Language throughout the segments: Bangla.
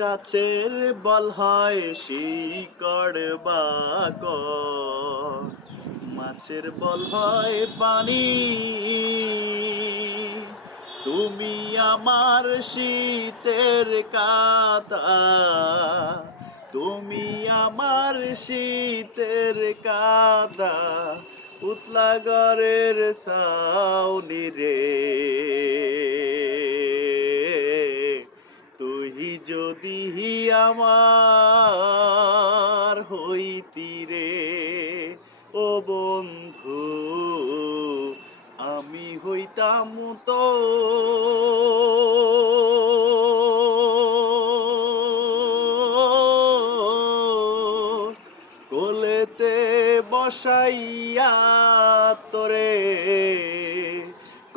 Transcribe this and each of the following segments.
গাছের বল হয় শিকড় বাকড়, মাছের বল হয় পানি। তুমি আমার শীতের কাঁটা, তুমি আমার শীতের কাঁটা, উতলা ঘরের ছাউনি রে। তুই যদি আমার হইতি রে, ও বন্ধু, আমি হইতাম তোর কোলেতে বসাইয়া তোরে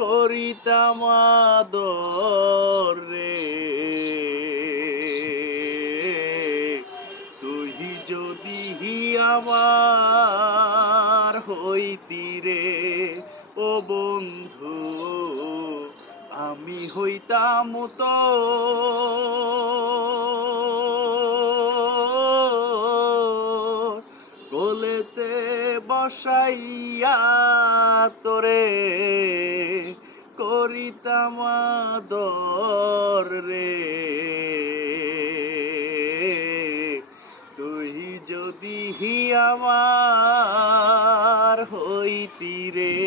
করিতাম আদর রে। তুই যদি আমার হইতি রে, ও বন্ধু, আমি হইতাম তোর কোলেতে বসাইয়া তোরে করিতাম আদর রে। তুই যদি আমার হইতি রে।